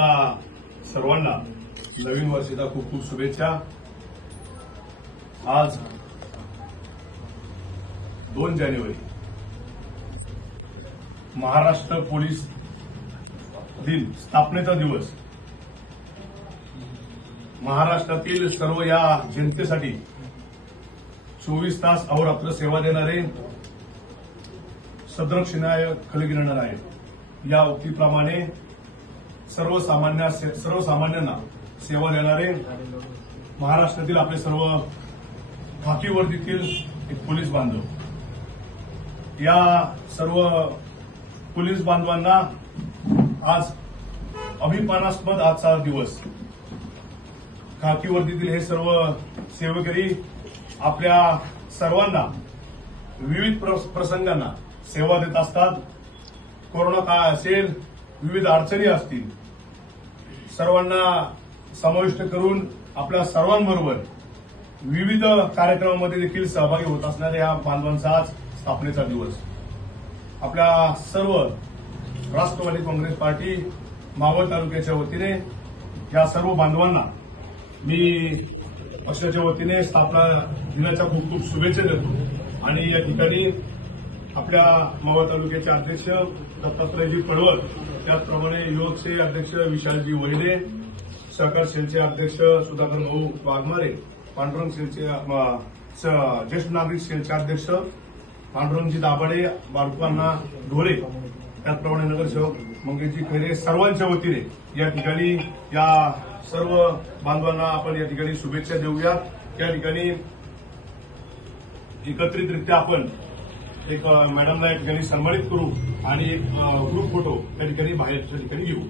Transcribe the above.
प्रथमतः सर्वांना नवीन वर्षाच्या खूप खूप शुभेच्छा। आज 2 जानेवारी महाराष्ट्र पोलीस दिन, स्थापनेचा दिवस। महाराष्ट्रातील सर्व या जनतेसाठी 24 तास अहोरात्र सेवा देणारे, सदरक्षणाय खलगिरणार आहे, या उक्तीप्रमाणे सर्वसामान्यांना सेवा देणारे महाराष्ट्रातील आपले सर्व खाकी वर्दीतील एक पोलीस बांधव, या सर्व पोलीस बांधवांना आज अभिमानास्पद आजचा दिवस। खाकी वर्दीतील हे सर्व सेवकरी आपल्या सर्वांना विविध प्रसंगांना सेवा देत असतात। कोरोना काळ असेल, विविध अडचणी असतील, सर्वांना समाविष्ट करून आपल्या सर्वांबरोबर विविध कार्यक्रमांमध्ये देखील सहभागी होत असणाऱ्या या बांधवांचा आज स्थापनेचा दिवस। आपल्या सर्व राष्ट्रवादी काँग्रेस पार्टी मावळ तालुक्याच्या वतीने या सर्व बांधवांना मी पक्षाच्या वतीने स्थापना दिनाच्या खूप खूप शुभेच्छा देतो। आणि या ठिकाणी आपल्या मावळ तालुक्याचे अध्यक्ष दत्तात्रयजी पडवळ, त्याचप्रमाणे युवक सेल अध्यक्ष विशालजी वैदे, सहकार सेलचे अध्यक्ष सुधाकर भाऊ वाघमारे, पांडुरंग सेलचे ज्येष्ठ नागरिक सेलचे अध्यक्ष पांडुरंगजी दाभाडे, बाळकुअण्णा ढोरे, त्याचप्रमाणे नगरसेवक मंगेशजी खैरे, सर्वांच्या वतीने या ठिकाणी या सर्व बांधवांना आपण या ठिकाणी शुभेच्छा देऊया। त्या ठिकाणी एकत्रितरित्या आपण एक मॅडमला या ठिकाणी सन्मानित करू आणि एक ग्रुप फोटो त्या ठिकाणी बाहेरच्या ठिकाणी घेऊ।